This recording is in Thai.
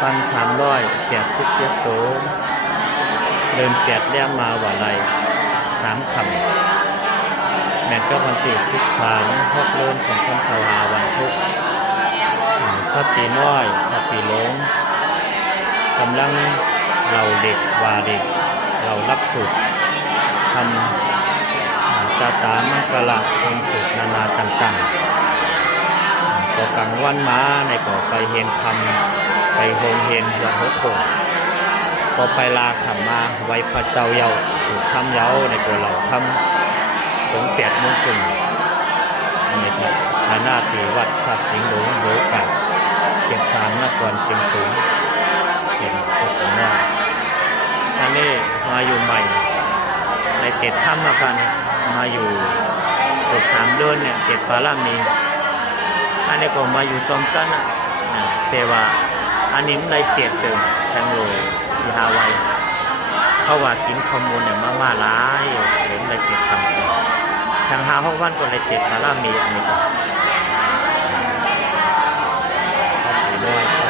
1,387 โตเดินเปียดเลี้ยงมาว่าไร3 คำแม่นก็วันที่13 6 เดือน 2025 วันศุกร์พระปีน้อยพระปีหลงกำลังเราเด็กวาเด็กเราลักสุดทำจาตามังกละทำสุดนานาต่างๆก็กลางวันมาในก็ไปเห็นทำไปโฮงเห็นหัวหัวโขงก็ไปลาขับมาไว้พระเจ้าเยาสู่ทำเยาในก็เราทำหลงเปียดมุ่งตุ่มอันนี้ครับฐานาตีวัดพระสิงห์หลวงโบกัดเขต3 นครเชียงตุงเป็นพวกผมว่าอันนี้มาอยู่ใหม่ในเขตถ้ำนะครับมาอยู่ตก3 เดือนเนี่ยเขตปารามีอันนี้ก็มาอยู่จอมกันนะแต่ว่าอันนี้มันได้เปรียบเติมแทงโลสีหาไวเขาว่ากินข้าวมูลเนี่ยมาหลายเห็นได้เปรียบทำทางหาห้องวันก็ได้เปรียบปารามีอันนี้ก็เอาไปด้วย